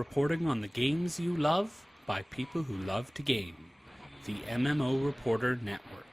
reporting on the games you love by people who love to game. The MMO Reporter Network.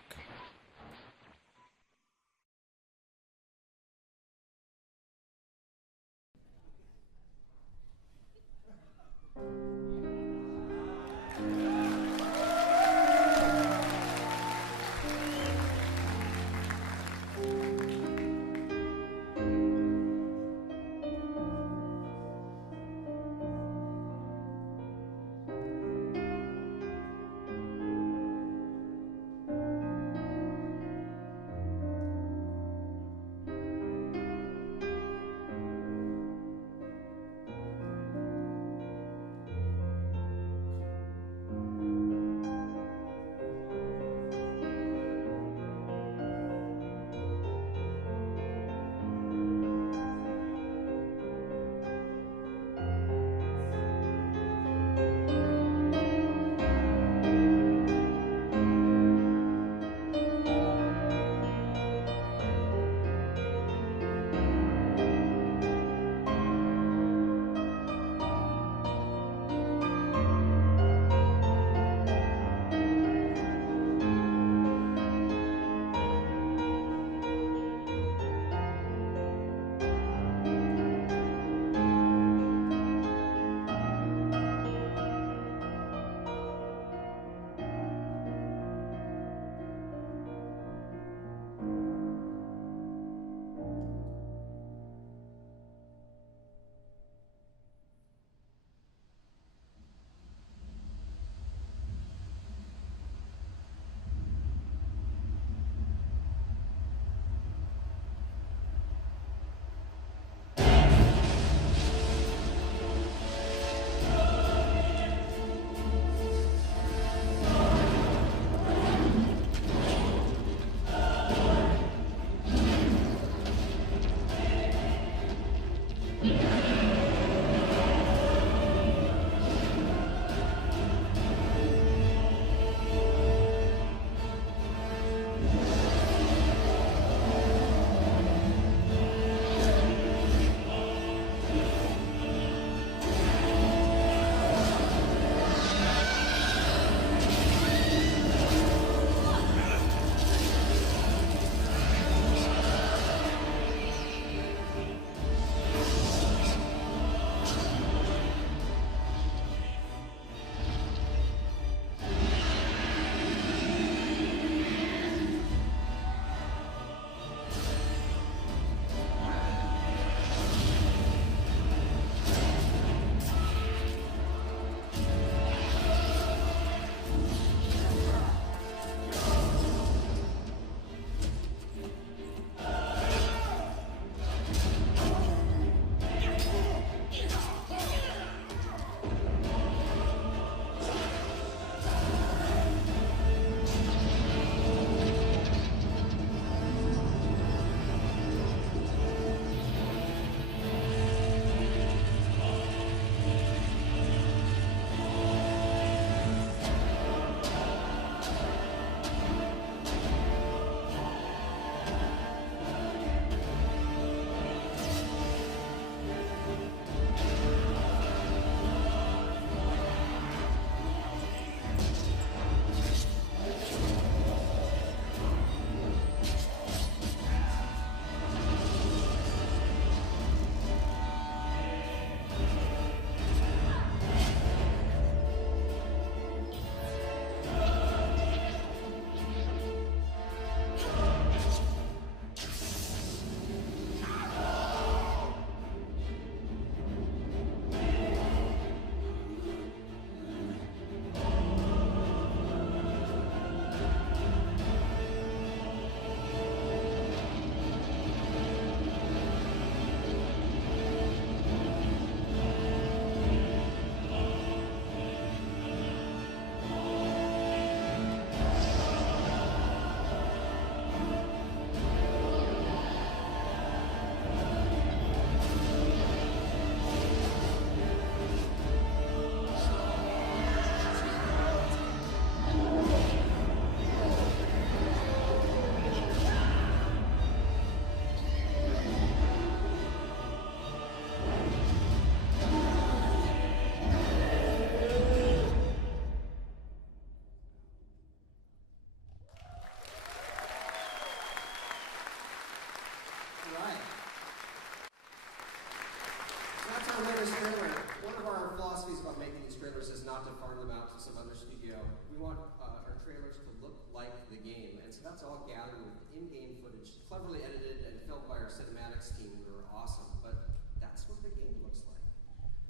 trailers is not to farm them out to some other studio. We want our trailers to look like the game, and so that's all gathered with in-game footage, cleverly edited and filmed by our cinematics team, who are awesome, but that's what the game looks like.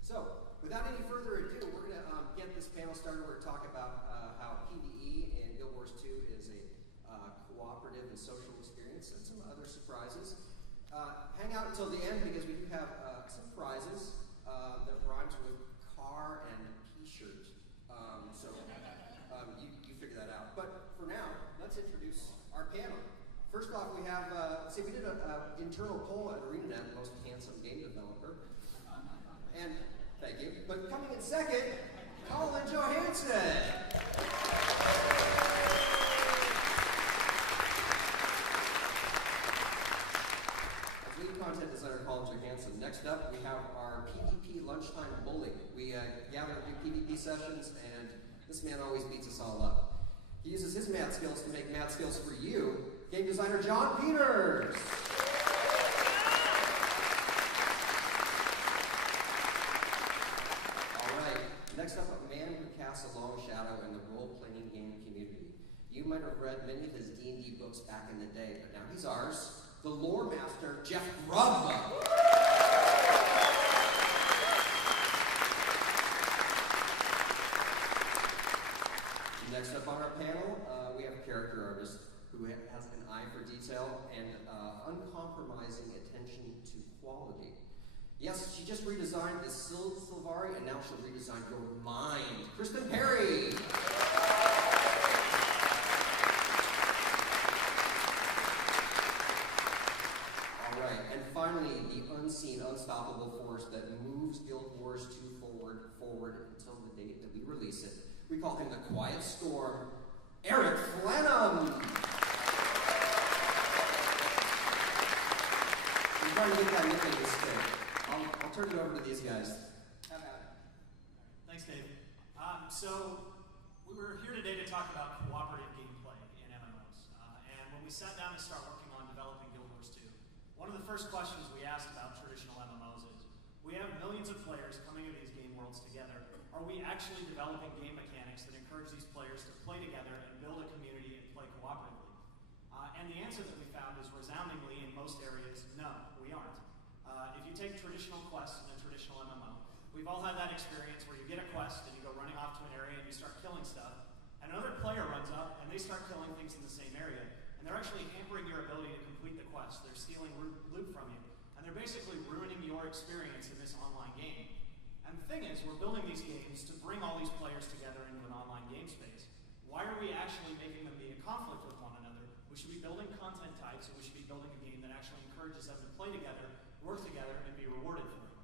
So, without any further ado, we're going to get this panel started. We're going to talk about how PvE in Guild Wars 2 is a cooperative and social experience, and some other surprises. Hang out until the end because we do have some prizes that rhymes with car and t-shirt. You figure that out. But for now, let's introduce our panel. First off, we have, we did an internal poll at ArenaNet, most handsome game developer. And, thank you. But coming in second, Colin Johansson. Lead content designer Colin Johansson. Next up, we have our PvP lunchtime bully. We gather at big PvP sessions, and this man always beats us all up. He uses his math skills to make math skills for you. Game designer John Peters. All right. Next up, a man who casts a long shadow in the role-playing game community. You might have read many of his D&D books back in the day, but now he's ours. The lore master, Jeff Grubb. Next up on our panel, we have a character artist who has an eye for detail and uncompromising attention to quality. Yes, she just redesigned the Sylvari, and now she'll redesign your mind. Kristen Perry. And finally, the unseen, unstoppable force that moves Guild Wars 2 forward until the date that we release it. We call him the Quiet Storm, Eric Flanham. I'm trying to get that nickname straight. I'll turn it over to these guys. Thanks, Dave. So we were here today to talk about cooperative gameplay in MMOs. And when we sat down to start working on developing Guild Wars 2, one of the first questions we asked about traditional MMOs is, we have millions of players coming into these game worlds together. Are we actually developing game mechanics that encourage these players to play together and build a community and play cooperatively? And the answer that we found is resoundingly in most areas, no, we aren't. If you take traditional quests in a traditional MMO, we've all had that experience where you get a quest and you go running off to an area and you start killing stuff, and another player runs up and they start killing things in the same area, and they're actually hampering your ability to complete the quest. They're stealing loot from you, and they're basically ruining your experience in this online game. And the thing is, we're building these games to bring all these players together into an online game space. Why are we actually making them be in conflict with one another? We should be building content types, and we should be building a game that actually encourages them to play together, work together, and be rewarded for it.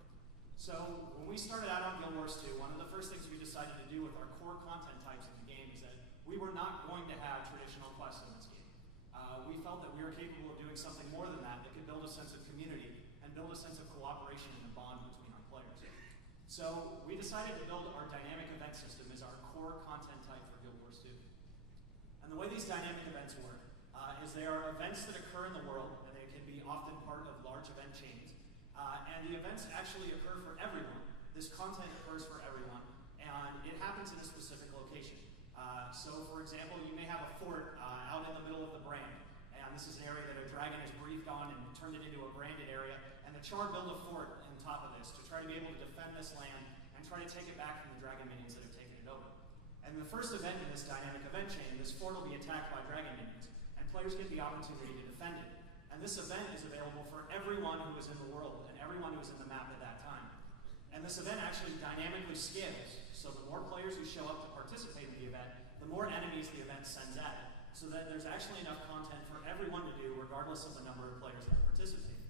So when we started out on Guild Wars 2, one of the first things we decided to do with our core content types in the game is that we were not going to have traditional quests in this game. We felt that we were capable of doing something more than that could build a sense of community and build a sense of cooperation and a bond between our players. So we decided to build our dynamic event system as our core content type for Guild Wars 2. And the way these dynamic events work is they are events that occur in the world, and they can be often part of large event chains. And the events actually occur for everyone. This content occurs for everyone, and it happens in a specific location. So for example, you may have a fort out in the middle of the brand. And this is an area that a dragon has breathed on and turned it into a branded area. And the Char build a fort on top of this to try to be able to defend this land and try to take it back from the dragon minions that have taken it over. And the first event in this dynamic event chain, this fort will be attacked by dragon minions, and players get the opportunity to defend it. And this event is available for everyone who is in the world and everyone who is in the map at that time. And this event actually dynamically scales, so the more players who show up to participate in the event, the more enemies the event sends at it, so that there's actually enough content for everyone to do regardless of the number of players that participate.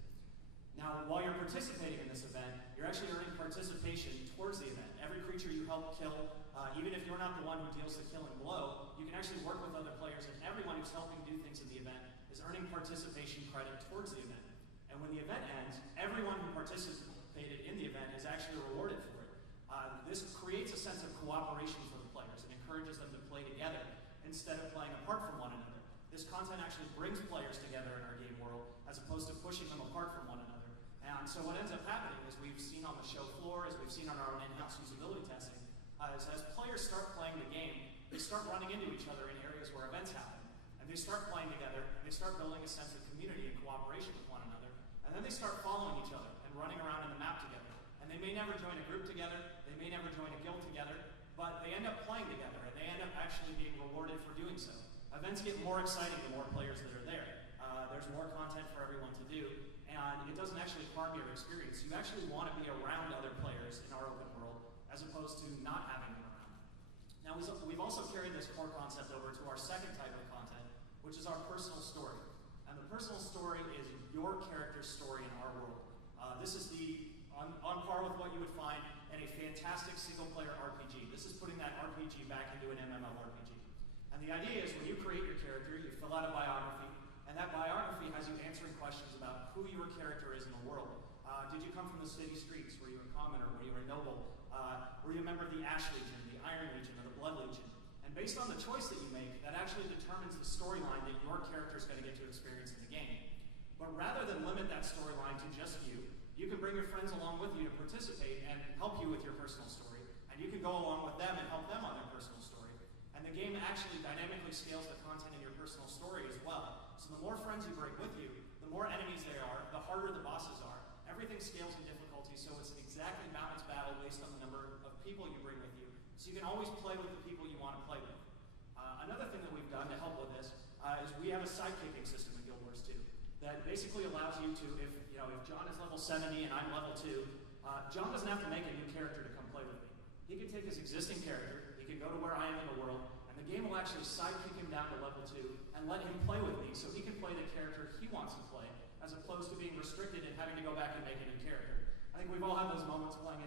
Now, while you're participating in this event, you're actually earning participation towards the event. Every creature you help kill, even if you're not the one who deals the killing blow, you can actually work with other players, and everyone who's helping do things in the event is earning participation credit towards the event. And when the event ends, everyone who participated in the event is actually rewarded for it. This creates a sense of cooperation for the players and encourages them to play together instead of playing apart from one another. This content actually brings players together in our game world as opposed to pushing them apart from one another. And so what ends up happening is we've seen on the show floor, as we've seen on our own in-house usability testing, is as players start playing the game, they start running into each other in areas where events happen. And they start playing together, and they start building a sense of community and cooperation with one another. And then they start following each other and running around in the map together. And they may never join a group together, they may never join a guild together, but they end up playing together, and they end up actually being rewarded for doing so. Events get more exciting the more players that are there. There's more content for everyone to do, and it doesn't actually harm your experience. You actually want to be around other players in our open world, as opposed to not having them around. Now, we've also carried this core concept over to our second type of content, which is our personal story. And the personal story is your character's story in our world. This is on par with what you would find in a fantastic single-player RPG. This is putting that RPG back into an MMORPG. And the idea is when you create your character, you fill out a biography, and that biography has you answering questions about who your character is in the world. Did you come from the city streets? Were you a commoner? Were you a noble? Were you a member of the Ash Legion, the Iron Legion, or the Blood Legion? And based on the choice that you make, that actually determines the storyline that your character is going to get to experience in the game. But rather than limit that storyline to just you can bring your friends along with you to participate and help you with your personal story. And you can go along with them and help them on their personal story. And the game actually dynamically scales the content in your personal story as well. So the more friends you bring with you, the more enemies they are, the harder the bosses are. Everything scales in difficulty, so it's an exactly balanced battle based on the number of people you bring with you. So you can always play with the people you want to play with. Another thing that we've done to help with this is we have a sidekicking system in Guild Wars 2 that basically allows you to, if John is level 70 and I'm level 2, John doesn't have to make a new character to come play with me. He can take his existing character, he can go to where I am in the world, and the game will actually sidekick him down to level 2 and let him play with me so he can play the character he wants to play, as opposed to being restricted and having to go back and make a new character. I think we've all had those moments playing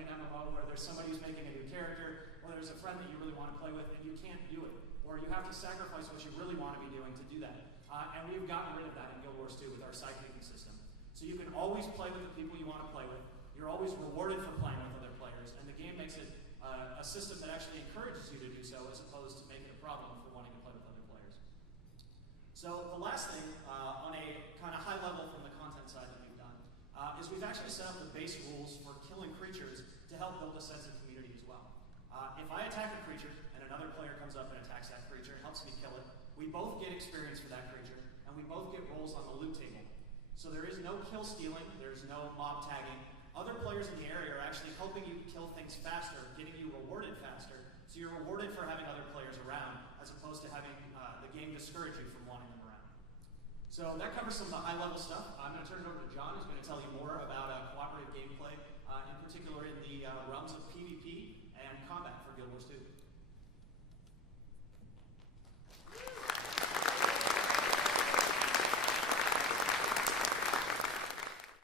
an MMO where there's somebody who's making a new character, or there's a friend that you really want to play with and you can't do it, or you have to sacrifice what you really want to be doing to do that. And we've gotten rid of that in Guild Wars 2 with our sidekicking system. So you can always play with the people you want to play with, you're always rewarded for playing with other players, and the game makes it a system that actually encourages you to do so as opposed to make it a problem for wanting to play with other players. So the last thing, on a kind of high level from the content side that we've done, is we've actually set up the base rules for killing creatures to help build a sense of community as well. If I attack a creature and another player comes up and attacks that creature and helps me kill it, we both get experience for that creature, and we both get rolls on the loot table. So there is no kill stealing, there's no mob tagging. Other players in the area are actually helping you kill things faster, getting you rewarded faster, so you're rewarded for having other players around, as opposed to having the game discourage you from wanting them around. So that covers some of the high-level stuff. I'm going to turn it over to John, who's going to tell you